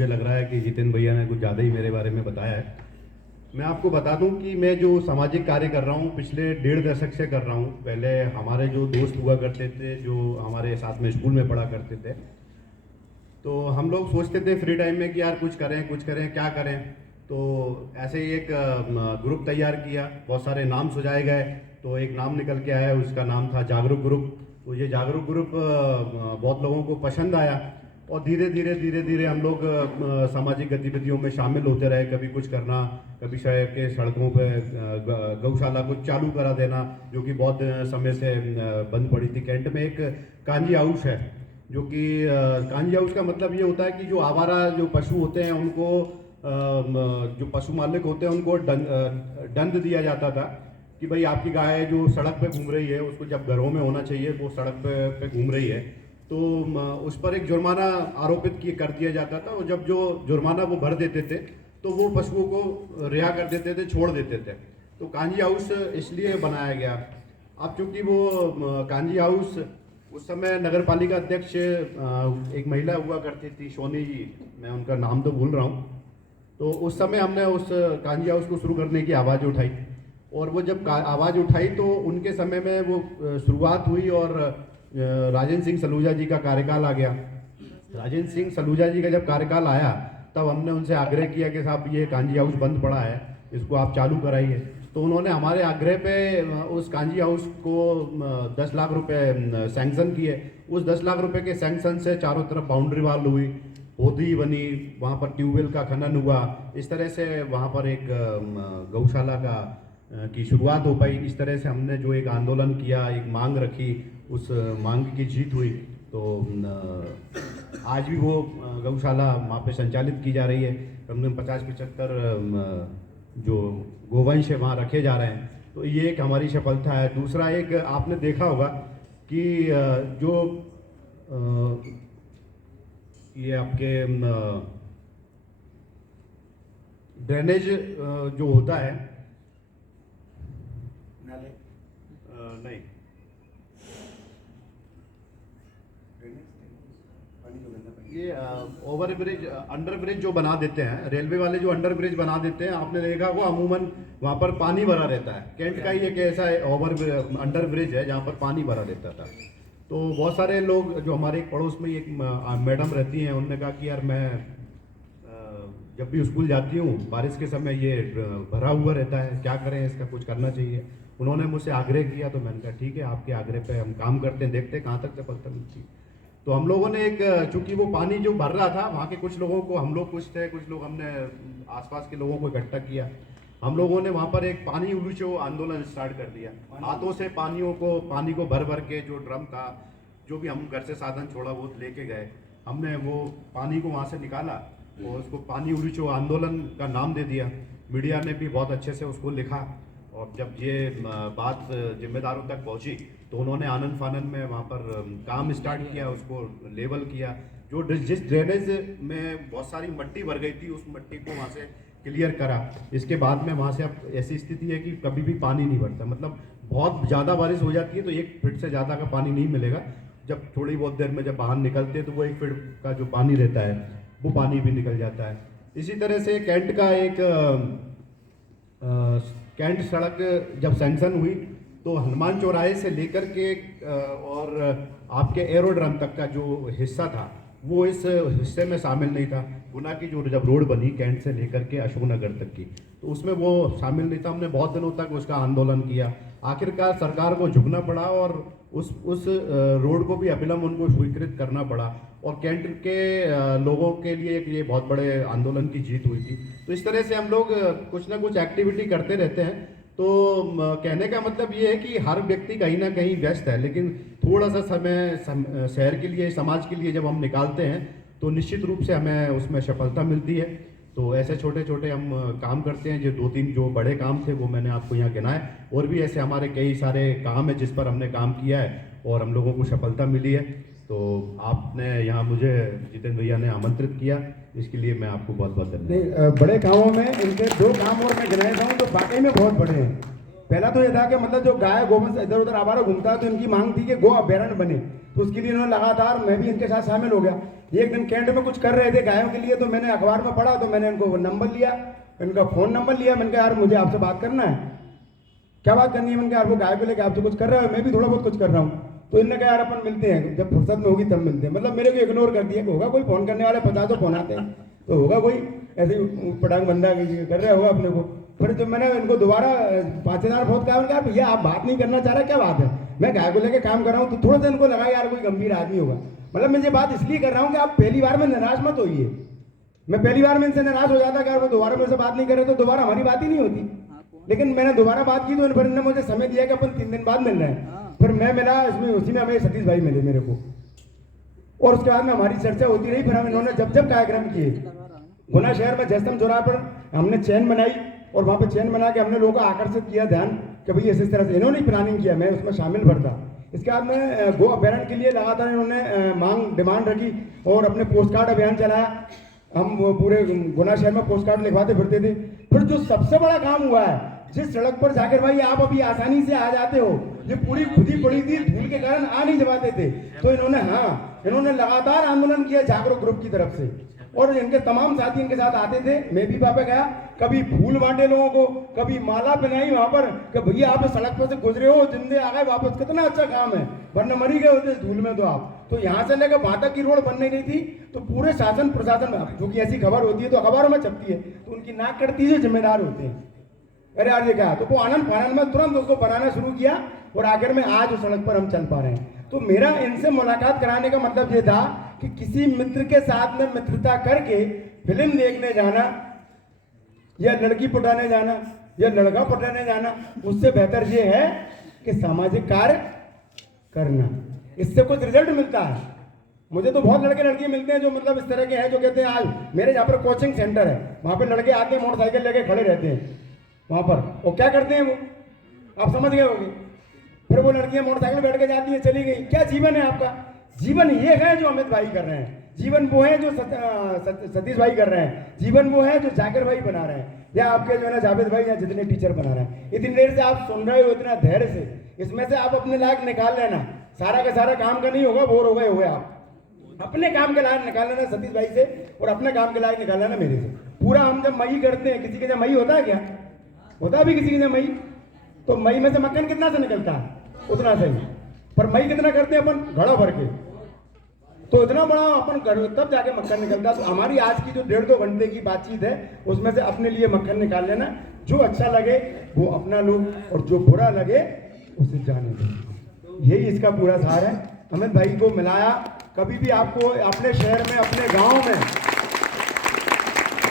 मुझे लग रहा है कि जितेंद्र भैया ने कुछ ज़्यादा ही मेरे बारे में बताया है। मैं आपको बता दूं कि मैं जो सामाजिक कार्य कर रहा हूं पिछले 1.5 दशक से कर रहा हूं। पहले हमारे जो दोस्त हुआ करते थे, जो हमारे साथ में स्कूल में पढ़ा करते थे, तो हम लोग सोचते थे फ्री टाइम में कि यार कुछ करें, क्या करें। तो ऐसे ही एक ग्रुप तैयार किया, बहुत सारे नाम सुझाए गए, तो एक नाम निकल के आया, उसका नाम था जागरूक ग्रुप। तो ये जागरूक ग्रुप बहुत लोगों को पसंद आया और धीरे धीरे हम लोग सामाजिक गतिविधियों में शामिल होते रहे। कभी कुछ करना, कभी शहर के सड़कों पे गौशाला कुछ चालू करा देना, जो कि बहुत समय से बंद पड़ी थी। कैंट में एक कांजी हाउस है, जो कि कांजी हाउस का मतलब ये होता है कि जो आवारा जो पशु होते हैं उनको जो पशु मालिक होते हैं उनको दंड दिया जाता था कि भाई आपकी गाय जो सड़क पे घूम रही है, उसको जब घरों में होना चाहिए, वो सड़क पे घूम रही है, तो उस पर एक जुर्माना आरोपित कर दिया जाता था। और जब जो जुर्माना वो भर देते थे तो वो पशुओं को रिहा कर देते थे, छोड़ देते थे। तो कांजी हाउस इसलिए बनाया गया। अब चूंकि वो कांजी हाउस उस समय नगर पालिका अध्यक्ष एक महिला हुआ करती थी, सोनी जी, मैं उनका नाम तो भूल रहा हूँ। तो उस समय हमने उस कांजी हाउस को शुरू करने की आवाज़ उठाई, और वो जब आवाज़ उठाई तो उनके समय में वो शुरुआत हुई, और राजेंद्र सिंह सलूजा जी का कार्यकाल आ गया। राजेंद्र सिंह सलूजा जी का जब कार्यकाल आया तब हमने उनसे आग्रह किया कि साहब ये कांजी हाउस बंद पड़ा है, इसको आप चालू कराइए। तो उन्होंने हमारे आग्रह पे उस कांजी हाउस को 10 लाख रुपए सैंक्शन किए। उस 10 लाख रुपए के सैंक्शन से चारों तरफ बाउंड्री वाल हुई, होदी बनी, वहाँ पर ट्यूबवेल का खनन हुआ। इस तरह से वहाँ पर एक गौशाला की शुरुआत हो पाई। इस तरह से हमने जो एक आंदोलन किया, एक मांग रखी, उस मांग की जीत हुई। तो आज भी वो गौशाला वहाँ पे संचालित की जा रही है। कम से कम 50-75 जो गोवंश है वहाँ रखे जा रहे हैं। तो ये एक हमारी सफलता है। दूसरा, एक आपने देखा होगा कि जो ये आपके ड्रेनेज जो होता है, नहीं, ये ओवर ब्रिज, अंडर ब्रिज जो बना देते हैं, रेलवे वाले जो अंडर ब्रिज बना देते हैं, आपने देखा वो अमूमन वहाँ पर पानी भरा रहता है। कैंट का ही एक ऐसा अंडर ब्रिज है जहाँ पर पानी भरा रहता था। तो बहुत सारे लोग, जो हमारे एक पड़ोस में एक मैडम रहती हैं, उन्होंने कहा कि यार मैं जब भी स्कूल जाती हूँ बारिश के समय ये भरा हुआ रहता है, क्या करें, इसका कुछ करना चाहिए। उन्होंने मुझसे आग्रह किया, तो मैंने कहा ठीक है, आपके आग्रह पे हम काम करते हैं, देखते हैं कहाँ तक सफलता मिलती है। तो हम लोगों ने एक, चूंकि वो पानी जो भर रहा था, वहाँ के कुछ लोगों को, हम लोग कुछ थे, कुछ लोग हमने आसपास के लोगों को इकट्ठा किया। हम लोगों ने वहाँ पर एक पानी उलूचो आंदोलन स्टार्ट कर दिया। हाथों से पानी को भर भर के, जो ड्रम था, जो भी हम घर से साधन छोड़ा वो लेके गए, हमने वो पानी को वहाँ से निकाला और उसको पानी उलूचो आंदोलन का नाम दे दिया। मीडिया ने भी बहुत अच्छे से उसको लिखा, और जब ये बात जिम्मेदारों तक पहुंची तो उन्होंने आनंद फानन में वहाँ पर काम स्टार्ट किया, उसको लेवल किया। जो जिस ड्रेनेज में बहुत सारी मट्टी भर गई थी, उस मट्टी को वहाँ से क्लियर करा। इसके बाद में वहाँ से अब ऐसी स्थिति है कि कभी भी पानी नहीं भरता। मतलब बहुत ज़्यादा बारिश हो जाती है तो 1 फीट से ज़्यादा का पानी नहीं मिलेगा। जब थोड़ी बहुत देर में जब बाहर निकलते हैं तो वो 1 फीट का जो पानी रहता है वो पानी भी निकल जाता है। इसी तरह से कैंट का एक कैंट सड़क जब सैंक्शन हुई तो हनुमान चौराहे से लेकर के और आपके एरोड्रम तक का जो हिस्सा था वो इस हिस्से में शामिल नहीं था। गुना की जो जब रोड बनी कैंट से लेकर के अशोकनगर तक की, तो उसमें वो शामिल नहीं था। हमने बहुत दिनों तक उसका आंदोलन किया। आखिरकार सरकार को झुकना पड़ा और उस रोड को भी अविलंब उनको स्वीकृत करना पड़ा, और कैंट के लोगों के लिए एक ये बहुत बड़े आंदोलन की जीत हुई थी। तो इस तरह से हम लोग कुछ ना कुछ एक्टिविटी करते रहते हैं। तो कहने का मतलब ये है कि हर व्यक्ति कहीं ना कहीं व्यस्त है, लेकिन थोड़ा सा समय शहर के लिए, समाज के लिए जब हम निकालते हैं तो निश्चित रूप से हमें उसमें सफलता मिलती है। तो ऐसे छोटे छोटे हम काम करते हैं। जो 2-3 जो बड़े काम थे वो मैंने आपको यहाँ गिनाए, और भी ऐसे हमारे कई सारे काम हैं जिस पर हमने काम किया है और हम लोगों को सफलता मिली है। तो आपने यहाँ मुझे, जितेंद्र भैया ने आमंत्रित किया, इसके लिए मैं आपको बहुत बहुत धन्यवाद। नहीं, बड़े कामों में इनके 2 काम और मैं गिनाए जाऊँ तो वाकई में बहुत बड़े हैं। पहला तो ये था कि मतलब जो गाय गोवंश इधर उधर आवारा घूमता है तो इनकी मांग थी कि गो अभ्यारण्य बने, तो उसके लिए इन्होंने लगातार, मैं भी इनके साथ शामिल हो गया। एक दिन कैंट में कुछ कर रहे थे गायों के लिए, तो मैंने अखबार में पढ़ा, तो मैंने इनको नंबर लिया, इनका फ़ोन नंबर लिया। मैंने कहा यार मुझे आपसे बात करना है। क्या बात करनी है? मैंने कहा यार वो गाय को लेकर आप तो कुछ कर रहे हो, मैं भी थोड़ा बहुत कुछ कर रहा हूँ। तो इनने कहा यार अपन मिलते हैं, जब फुर्सत में होगी तब मिलते हैं। मतलब मेरे को इग्नोर कर दिया कि होगा कोई फ़ोन करने वाले, 50 फोन आते हैं, तो होगा कोई ऐसे ही पटांग बंदा कर रहा होगा अपने को। फिर जब मैंने इनको दोबारा 5000 फोन कहा, भैया आप बात नहीं करना चाह रहे, क्या बात है? मैं गाय को लेकर काम कर रहा हूँ। तो थोड़ा सा इनको लगा यार कोई गंभीर आदमी होगा। मतलब मैं ये बात इसलिए कर रहा हूँ कि आप पहली बार में नाराज मत होइए। मैं पहली बार में इनसे नाराज हो जाता कि वो दोबारा मेरे से बात नहीं कर रहे, तो दोबारा हमारी बात ही नहीं होती। लेकिन मैंने दोबारा बात की, तो फिर इन्होंने मुझे समय दिया कि अपन 3 दिन बाद मिल रहे हैं। फिर मैं मिला, इसमें उसी में हमें सतीश भाई मिले मेरे को, और उसके बाद में हमारी चर्चा होती रही। फिर हम इन्होंने जब जब कार्यक्रम किए, गुना शहर में जैसम चौराहे पर हमने चैन बनाई, और वहाँ पे चैन बना के हमने लोगों को आकर्षित किया ध्यान कि भाई इस तरह से इन्होंने प्लानिंग किया, मैं उसमें शामिल भरता। इसके बाद में गो अभ्यारण्य के लिए लगातार इन्होंने डिमांड रखी और अपने पोस्ट कार्ड अभियान चलाया। हम पूरे गुना शहर में पोस्ट कार्ड लिखवाते फिरते थे। फिर जो सबसे बड़ा काम हुआ है, जिस सड़क पर जाकर भाई आप अभी आसानी से आ जाते हो, ये पूरी खुदी पड़ी थी, धूल के कारण आ नहीं पाते थे, तो इन्होंने लगातार आंदोलन किया जागरूक ग्रुप की तरफ से, और इनके तमाम साथी इनके साथ आते थे। मैं भी वहाँ पे गया, कभी फूल बांटे लोगों को, कभी माला पहनाई वहाँ पर कि भैया आप सड़क पर से गुजरे हो, जिंदे आ गए वापस, कितना अच्छा काम है, वरना मरी गए होते धूल में। तो आप तो यहाँ से लेकर वहाँ तक की रोड बन नहीं रही थी, तो पूरे शासन प्रशासन में, जो कि ऐसी खबर होती है तो अखबारों में छपती है, तो उनकी नाक कटती है, जिम्मेदार होते हैं। अरे यार ये क्या, तो वो आनंद फानंद में तुरंत उसको बनाना शुरू किया, और आखिर में आज उस सड़क पर हम चल पा रहे हैं। तो मेरा इनसे मुलाकात कराने का मतलब ये था कि किसी मित्र के साथ में मित्रता करके फिल्म देखने जाना, या लड़की पटाने जाना, या लड़का पटाने जाना, उससे बेहतर ये है कि सामाजिक कार्य करना, इससे कुछ रिजल्ट मिलता है। मुझे तो बहुत लड़के लड़कियां मिलते हैं जो मतलब इस तरह के हैं, जो कहते हैं आज मेरे यहाँ पर कोचिंग सेंटर है, वहाँ पर लड़के आते हैं मोटरसाइकिल लेके खड़े रहते हैं वहाँ पर, और क्या करते हैं वो आप समझ गए होंगे। फिर वो लड़कियां मोटरसाइकिल बैठ के जाती है, चली गई। क्या जीवन है आपका? जीवन ये है जो अमित भाई कर रहे हैं, जीवन वो है जो सतीश भाई कर रहे हैं, जीवन वो है जो जाकिर भाई बना रहे हैं, या आपके जो है ना जावेद भाई, या जितने टीचर बना रहे हैं। इतनी देर से आप सुन रहे हो, इतना धैर्य से, इसमें से आप अपने लायक निकाल लेना। सारा का सारा काम का नहीं होगा, बोर हो गए हुए आप, अपने काम के लायक निकाल लेना सतीश भाई से, और अपने काम के लायक निकाल लेना मेरे से। पूरा हम जब मई करते हैं, किसी के जब मई होता है, क्या होता भी किसी के जब मई, तो मई में से मक्खन कितना से निकलता है उतना सही, पर मई कितना करते हैं अपन, घड़ा भर के, तो इतना बड़ा अपन तब जाके मक्खन निकलता। तो हमारी आज की जो 1.5-2 घंटे की बातचीत है, उसमें से अपने लिए मक्खन निकाल लेना, जो अच्छा लगे वो अपना लो, और जो बुरा लगे उसे जाने दो। यही इसका पूरा सार है। अमित भाई को मिलाया, कभी भी आपको अपने शहर में, अपने गांव में